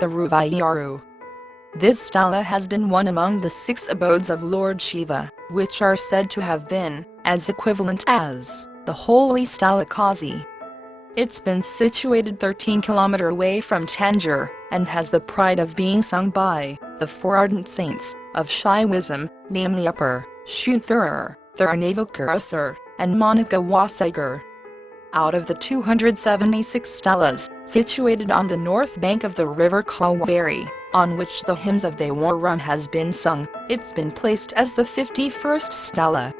Thiruvaiyaru. This stela has been one among the 6 abodes of Lord Shiva, which are said to have been as equivalent as the holy stela Kazi. It's been situated 13 km away from Tanjore, and has the pride of being sung by the 4 ardent saints of Shaivism, namely Aiyarappar, Thiruvaiyaru, Thirunavukkarasar, and Vasagar. Out of the 276 stelas situated on the north bank of the river Kailash, on which the hymns of Devotee has been sung, it's been placed as the 51st stela.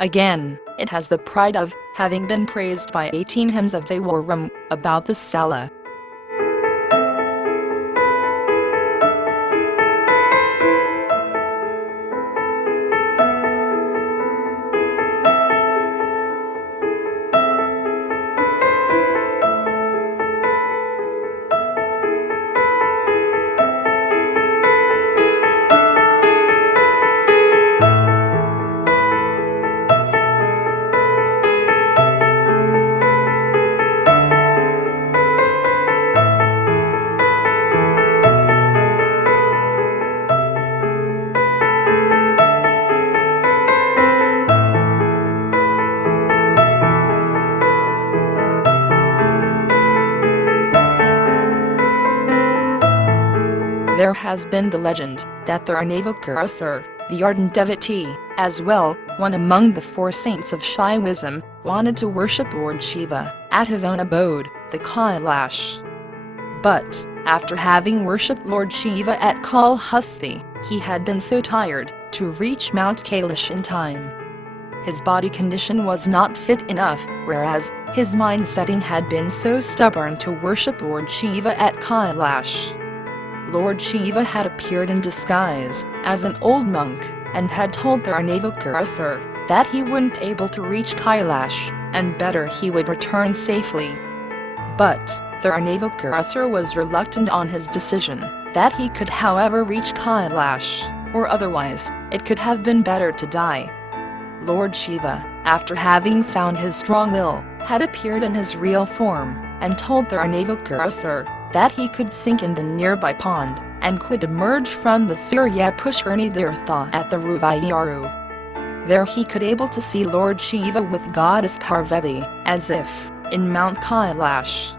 Again, it has the pride of having been praised by 18 hymns of Devotee about the stela. There has been the legend that Thirunavukkarasar, the ardent devotee, as well, one among the 4 saints of Shaivism, wanted to worship Lord Shiva at his own abode, the Kailash. But, after having worshipped Lord Shiva at Kalahasti, he had been so tired to reach Mount Kailash in time. His body condition was not fit enough, whereas his mind setting had been so stubborn to worship Lord Shiva at Kailash. Lord Shiva had appeared in disguise as an old monk, and had told Thirunavukkarasar that he wouldn't able to reach Kailash, and better he would return safely. But Thirunavukkarasar was reluctant on his decision, that he could however reach Kailash, or otherwise, it could have been better to die. Lord Shiva, after having found his strong will, had appeared in his real form, and told Thirunavukkarasar that he could sink in the nearby pond, and could emerge from the Surya Pushkarni theertha at Thiruvaiyaru. There he could able to see Lord Shiva with goddess Parvathi, as if in Mount Kailash.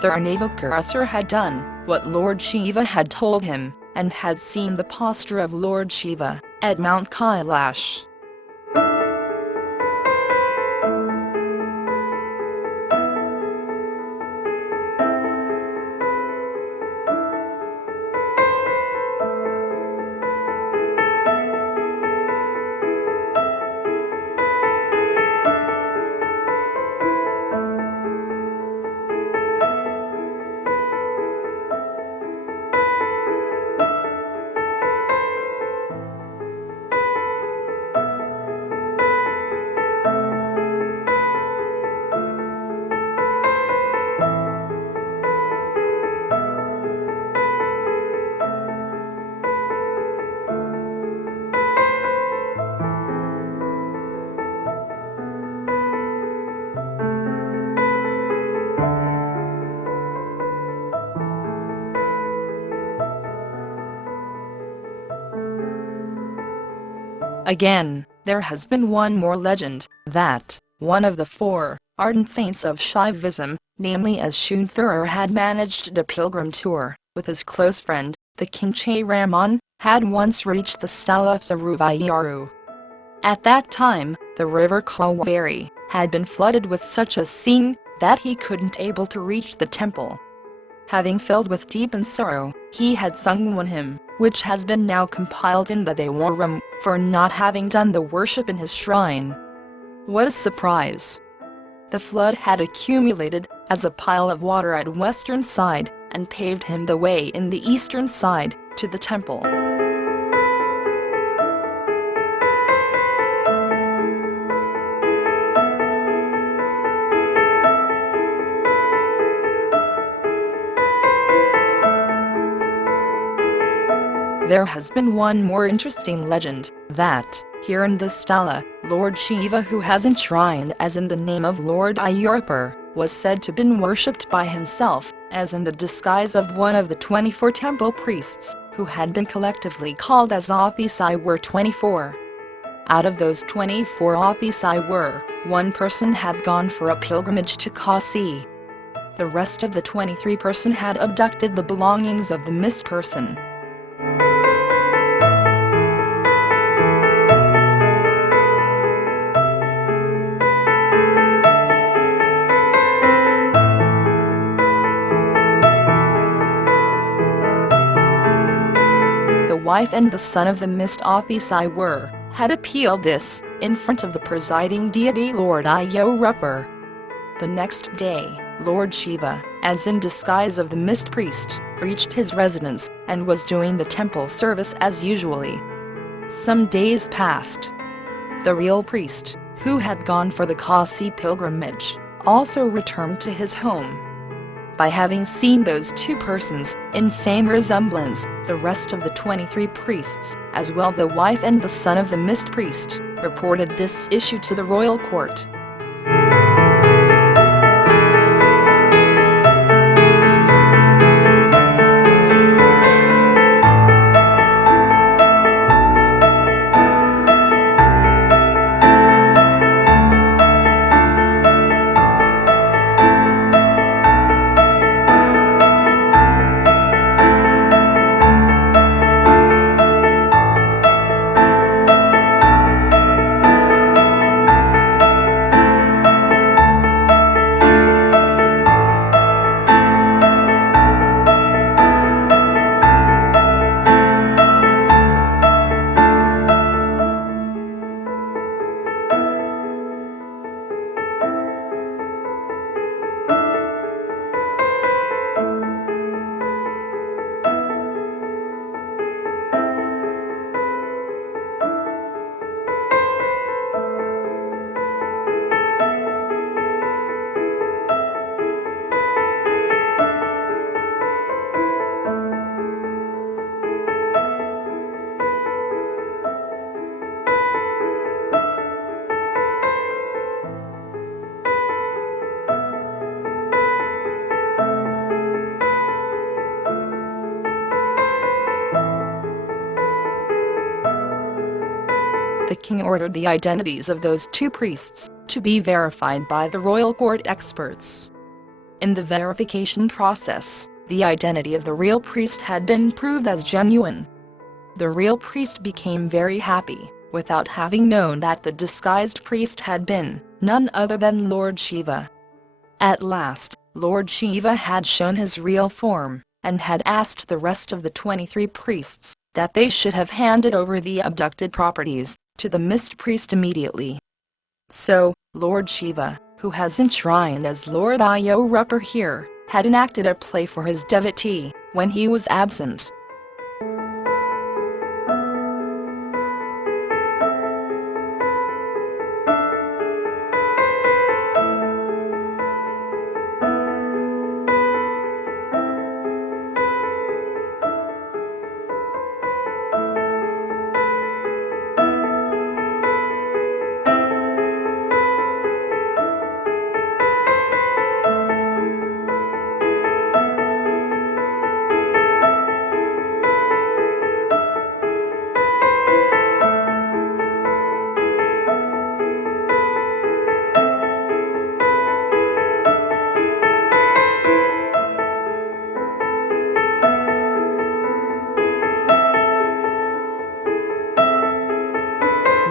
Thirunavukkarasar had done what Lord Shiva had told him, and had seen the posture of Lord Shiva at Mount Kailash. Again, there has been one more legend, that one of the 4 ardent saints of Shaivism, namely as Thiruvaiyaru, had managed a pilgrim tour with his close friend, the King Chairamon, had once reached the stela Thiruvaiyaru. At that time, the river Kailash had been flooded with such a scene that he couldn't able to reach the temple. Having filled with deep in sorrow, he had sung one hymn, which has been now compiled in the Devotee, for not having done the worship in his shrine. What a surprise! The flood had accumulated as a pile of water at western side, and paved him the way in the eastern side, to the temple. There has been one more interesting legend, that, here in this stela, Lord Shiva, who has enshrined as in the name of Lord Aiyarappar, was said to have been worshipped by himself, as in the disguise of one of the 24 temple priests, who had been collectively called as officii were 24. Out of those 24 officii one person had gone for a pilgrimage to Kashi. The rest of the 23 person had abducted the belongings of the missed person. The wife and the son of the missed officii had appealed this, in front of the presiding deity Lord Aiyarappar. The next day, Lord Shiva, as in disguise of the missed priest, reached his residence, and was doing the temple service as usually. Some days passed. The real priest, who had gone for the Kashi pilgrimage, also returned to his home. By having seen those two persons, in same resemblance, the rest of the 23 priests, as well the wife and the son of the missed priest, reported this issue to the royal court. The king ordered the identities of those two priests to be verified by the royal court experts. In the verification process, the identity of the real priest had been proved as genuine. The real priest became very happy, without having known that the disguised priest had been none other than Lord Shiva. At last, Lord Shiva had shown his real form, and had asked the rest of the 23 priests that they should have handed over the abducted properties to the missed priest immediately. So, Lord Shiva, who has enshrined as Lord Aiyarappar here, had enacted a play for his devotee when he was absent.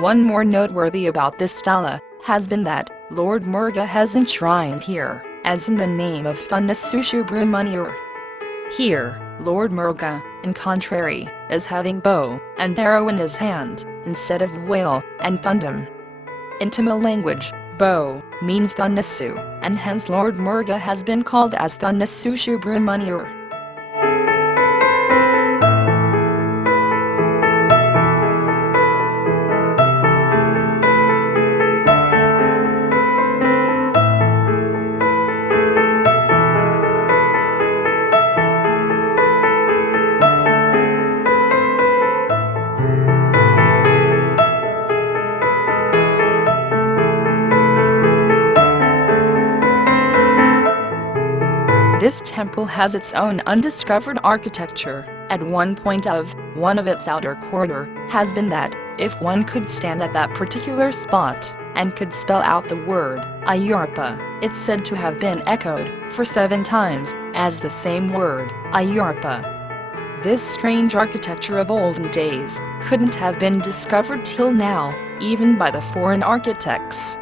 One more noteworthy about this stela has been that Lord Muruga has enshrined here, as in the name of Thunasubramaniar. Here, Lord Muruga, in contrary, is having bow and arrow in his hand, instead of whale and thundam. In Tamil language, bow means Thunasu, and hence Lord Muruga has been called as Thunasubramaniar. This temple has its own undiscovered architecture. At one point of one of its outer corridor has been that, if one could stand at that particular spot, and could spell out the word Aiyarappa, it's said to have been echoed for 7 times, as the same word, Aiyarappa. This strange architecture of olden days couldn't have been discovered till now, even by the foreign architects.